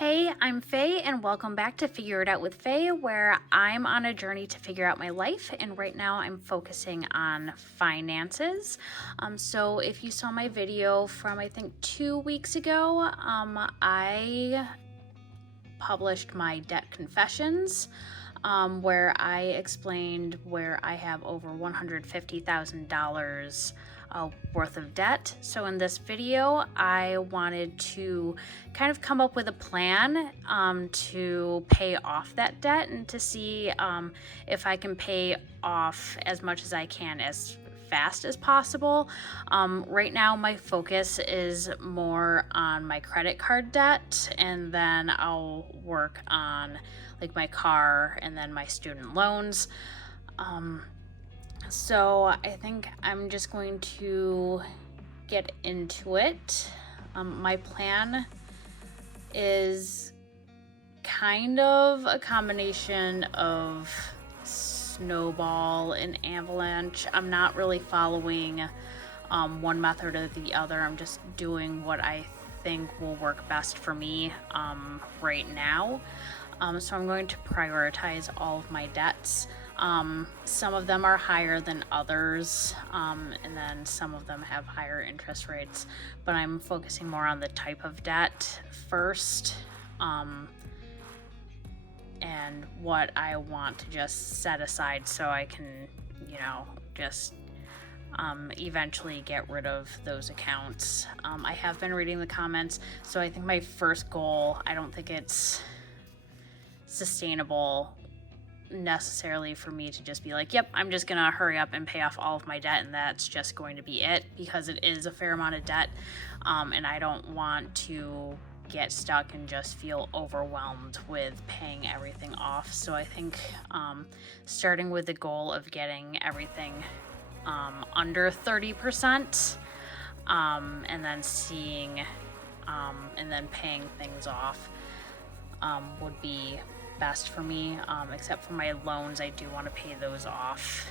Hey, I'm Faye, and welcome back to Figure It Out with Faye, where I'm on a journey to figure out my life. And right now, I'm focusing on finances. So, if you saw my video from I think 2 weeks ago, I published my debt confessions. Where I explained where I have over $150,000 worth of debt. So in this video, I wanted to kind of come up with a plan to pay off that debt and to see if I can pay off as much as I can as fast as possible. Right now, my focus is more on my credit card debt, and then I'll work on like my car and then my student loans. So I think I'm just going to get into it. My plan is kind of a combination of snowball and avalanche. I'm not really following one method or the other. I'm just doing what I think will work best for me right now. So I'm going to prioritize all of my debts. Some of them are higher than others, and then some of them have higher interest rates, but I'm focusing more on the type of debt first, and what I want to just set aside so I can, just eventually get rid of those accounts. I have been reading the comments, so I think my first goal, I don't think it's sustainable necessarily for me to just be like, yep, I'm just gonna hurry up and pay off all of my debt and that's just going to be it, because it is a fair amount of debt, and I don't want to get stuck and just feel overwhelmed with paying everything off. So I think starting with the goal of getting everything under 30%, and then seeing and then paying things off would be best for me, except for my loans. I do want to pay those off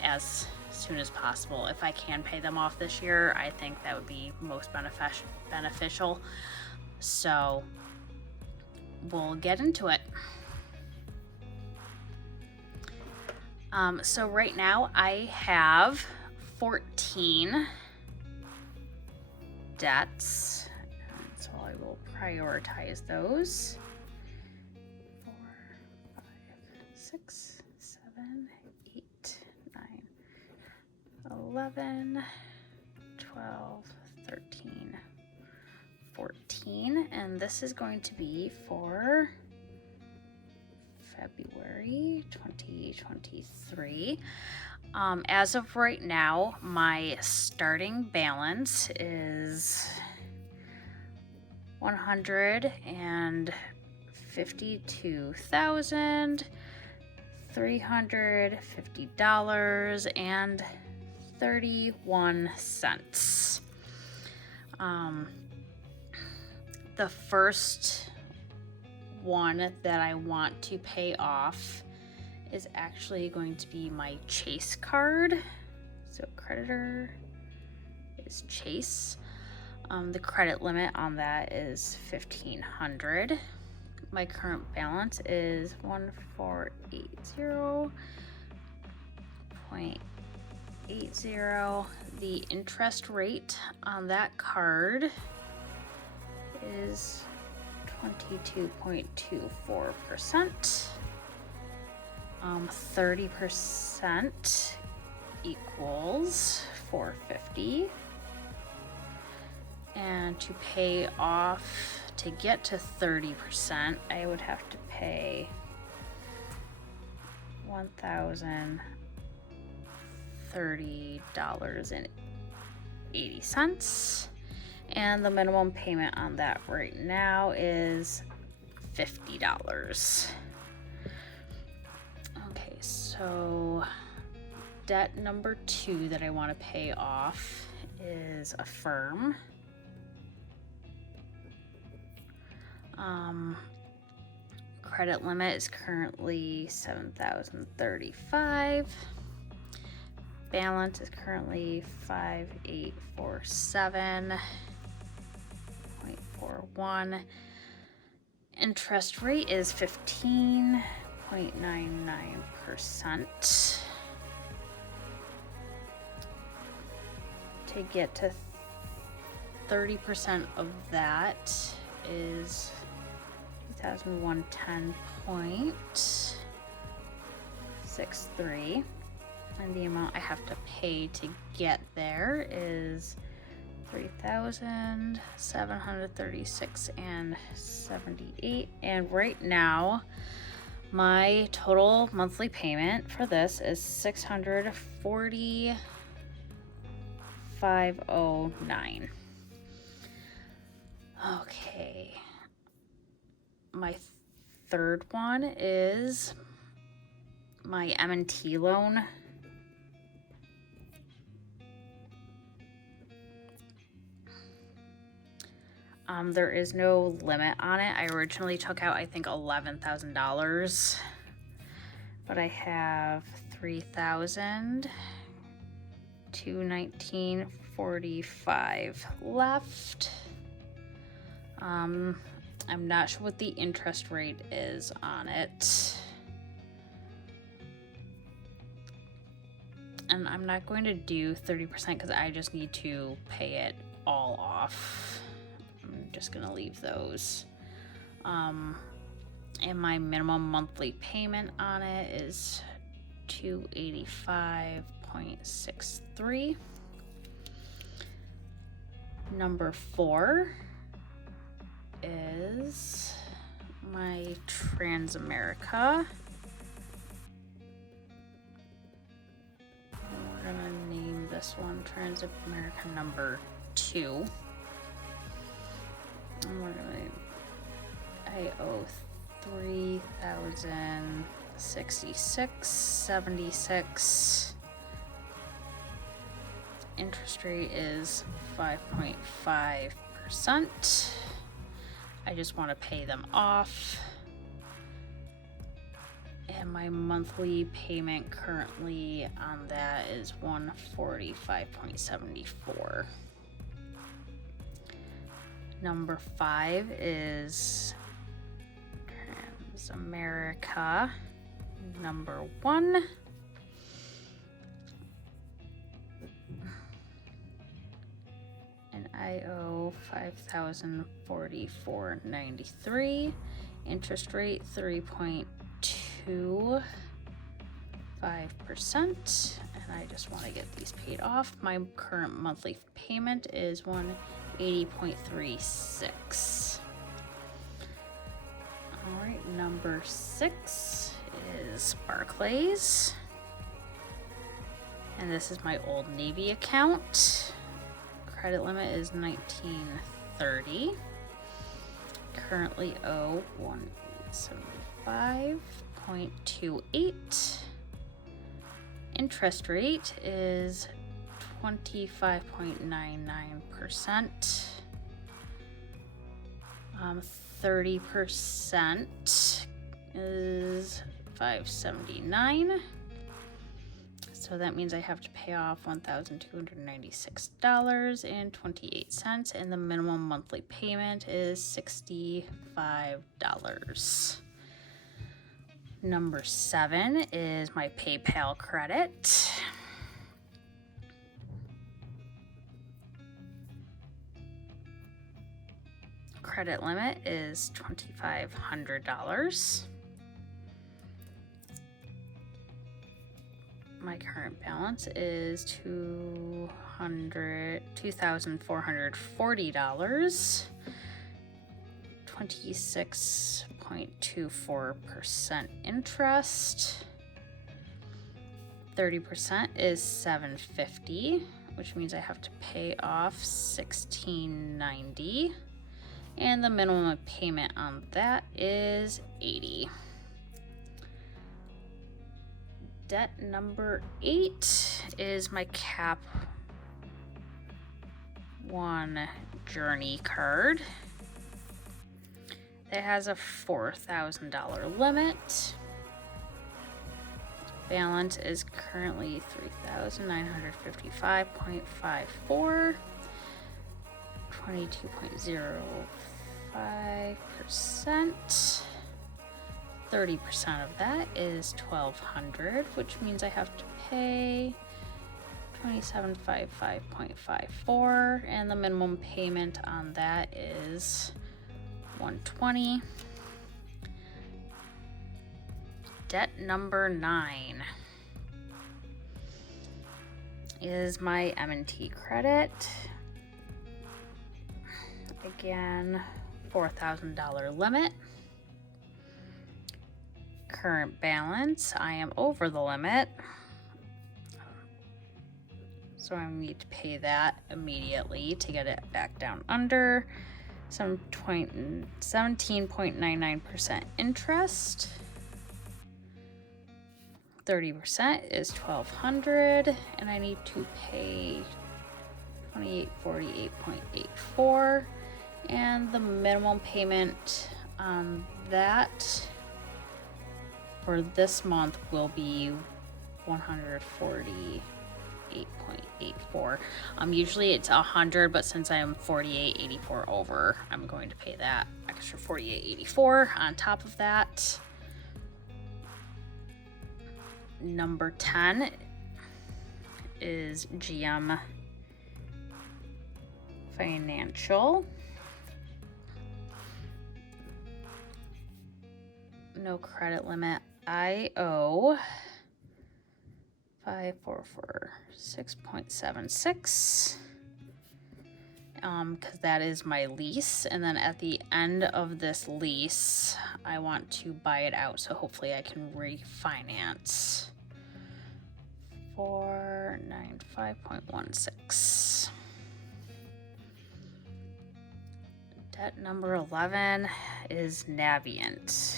as soon as possible. If I can pay them off this year, I think that would be most beneficial. So we'll get into it. So right now I have 14 debts, so I will prioritize those. 4, 5, 6, 7, 8, 9, 11, 12, 13, 14, and this is going to be for February 2023. As of right now, my starting balance is $152,350.31. The first one that I want to pay off is actually going to be my Chase card. So creditor is Chase. The credit limit on that is $1,500. My current balance is 1480.80. The interest rate on that card is 22.24%. 30% equals $450. And to pay off, to get to 30%, I would have to pay $1,030.80. And the minimum payment on that right now is $50. Okay, so debt number 2 that I want to pay off is Affirm. Credit limit is currently $7,035. Balance is currently $5,847.41. interest rate is 15.99%. To get to 30% of that is 2,110.63, and the amount I have to pay to get there is $3,736.78. And right now my total monthly payment for this is $645.09. Okay, my third one is my M&T loan. There is no limit on it. I originally took out, I think, $11,000, but I have $3,219.45 left. I'm not sure what the interest rate is on it. And I'm not going to do 30% because I just need to pay it all off. I'm just gonna leave those. And my minimum monthly payment on it is $285.63. Number 4 is my Transamerica. We're gonna name this one Transamerica number 2. And we're gonna, I owe $3,066.76. Interest rate is 5.5%. I just want to pay them off. And my monthly payment currently on that is $145.74. Number 5 is Transamerica number 1. And I owe $5,044.93. Interest rate 3.25%. And I just want to get these paid off. My current monthly payment is $180.36. All right, number 6 is Barclays. And this is my Old Navy account. Credit limit is $19.30. Currently owe $175.28. Interest rate is 25.99%. 30% is $579. So that means I have to pay off $1,296.28, and the minimum monthly payment is $65. Number 7 is my PayPal credit. Credit limit is $2,500. My current balance is $2,440. 26.24% interest. 30% is $750, which means I have to pay off $1,690. And the minimum payment on that is $80. Debt number 8 is my Cap 1 Journey card. It has a $4,000 limit. Balance is currently $3,955.54. 22.05 5%. 30% of that is $1,200, which means I have to pay $2,755.54, and the minimum payment on that is $120. Debt number 9 is my M&T credit. Again, $4,000 limit. Current balance, I am over the limit, so I need to pay that immediately to get it back down under. 17.99% interest. 30% is $1,200, and I need to pay $2,848.84, and the minimum payment on that for this month will be $148.84. Usually it's 100, but since I am $48.84 over, I'm going to pay that extra $48.84 on top of that. Number 10 is GM Financial. No credit limit. I owe $544.676 because that is my lease, and then at the end of this lease I want to buy it out, so hopefully I can refinance. $495.16. Debt number 11 is Navient.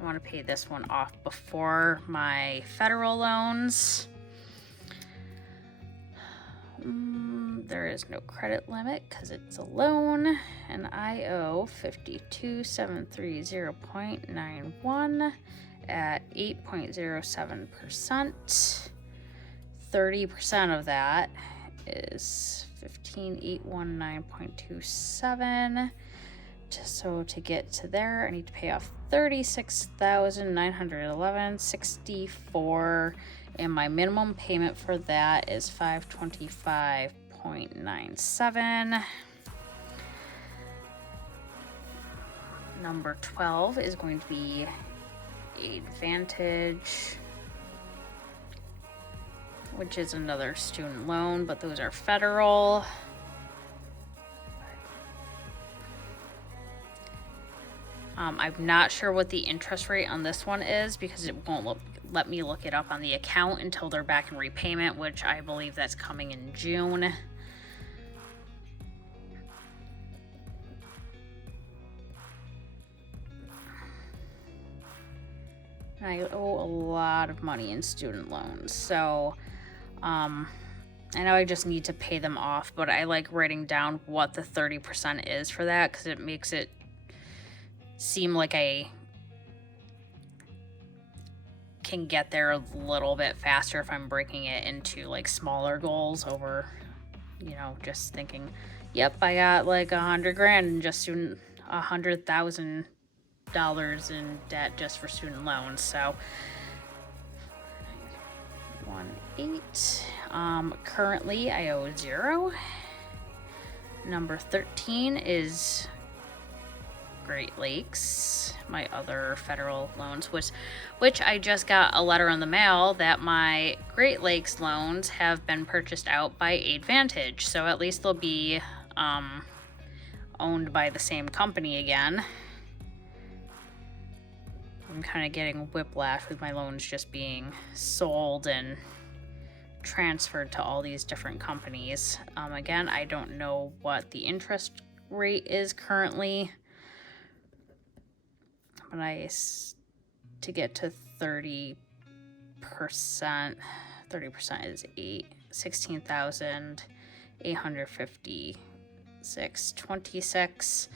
I want to pay this one off before my federal loans. There is no credit limit because it's a loan, and I owe $52,730.91 at 8.07%. 30% of that is $15,819.27. So to get to there, I need to pay off $36,911.64, and my minimum payment for that is $525.97. Number 12 is going to be Advantage, which is another student loan, but those are federal. I'm not sure what the interest rate on this one is because it won't let me look it up on the account until they're back in repayment, which I believe that's coming in June. I owe a lot of money in student loans, so I know I just need to pay them off, but I like writing down what the 30% is for that because it makes it seem like I can get there a little bit faster if I'm breaking it into like smaller goals over, just thinking, yep, I got like $100,000 in just $100,000 in debt just for student loans. So 18. Currently I owe 0. Number 13 is Great Lakes, my other federal loans, which I just got a letter in the mail that my Great Lakes loans have been purchased out by Advantage, so at least they'll be owned by the same company again. I'm kind of getting whiplash with my loans just being sold and transferred to all these different companies. Again, I don't know what the interest rate is currently, but to get to 30%, 30% is $16,856.26,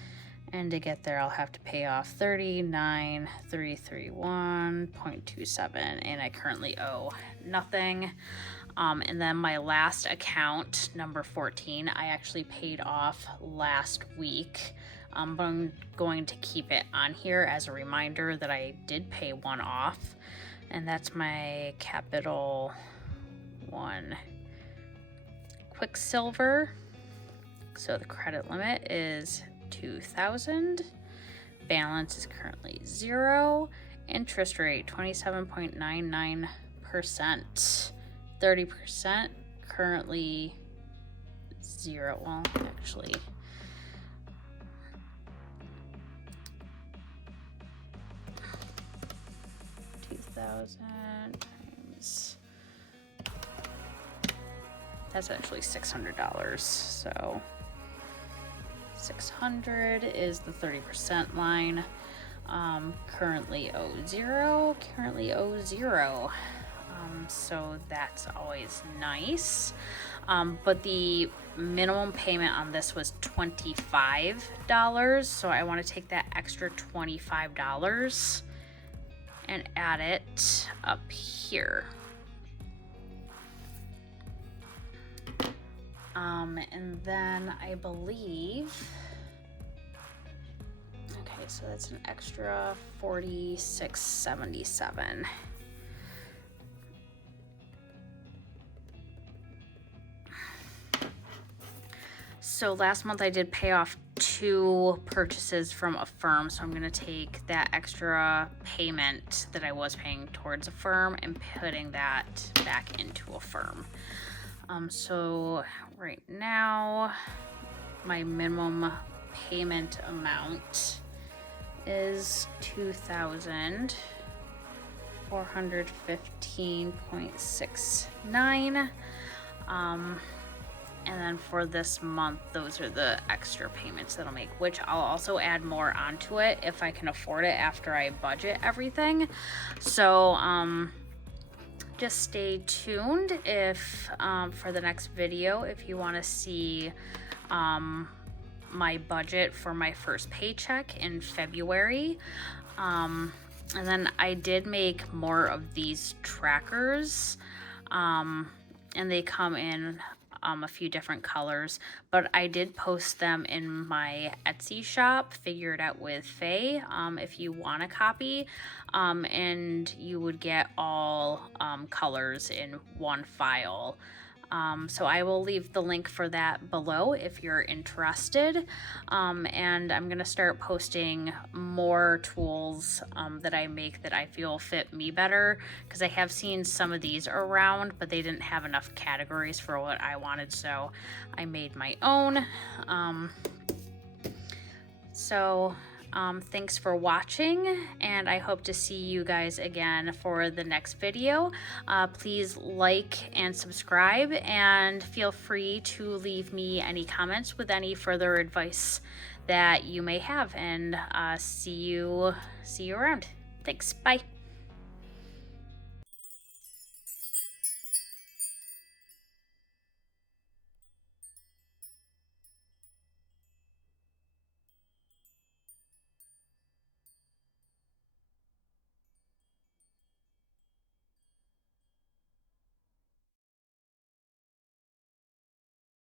and to get there I'll have to pay off $39,331.27, and I currently owe nothing. And then my last account, number 14, I actually paid off last week. But I'm going to keep it on here as a reminder that I did pay one off. And that's my Capital One Quicksilver. So the credit limit is $2,000. Balance is currently 0. Interest rate 27.99%. 30% currently 0. Well, actually, times that's actually $600. So 600 is the 30% line. Currently owe 0. Currently owe 0. So that's always nice. But the minimum payment on this was $25. So I want to take that extra $25 and add it up here. And then I believe, okay, so that's an extra $46.77. So last month I did pay off 2 purchases from Affirm, so I'm going to take that extra payment that I was paying towards Affirm and putting that back into Affirm. So right now my minimum payment amount is $2,415.69. And then for this month, those are the extra payments that I'll make, which I'll also add more onto it if I can afford it after I budget everything. So just stay tuned if for the next video if you want to see my budget for my first paycheck in February. And then I did make more of these trackers, and they come in a few different colors, but I did post them in my Etsy shop, Figure It Out with Fae, if you want a copy, and you would get all colors in one file. So I will leave the link for that below if you're interested. And I'm going to start posting more tools that I make that I feel fit me better, because I have seen some of these around, but they didn't have enough categories for what I wanted, so I made my own. Thanks for watching, and I hope to see you guys again for the next video. Please like and subscribe, and feel free to leave me any comments with any further advice that you may have, and see you around. Thanks. Bye.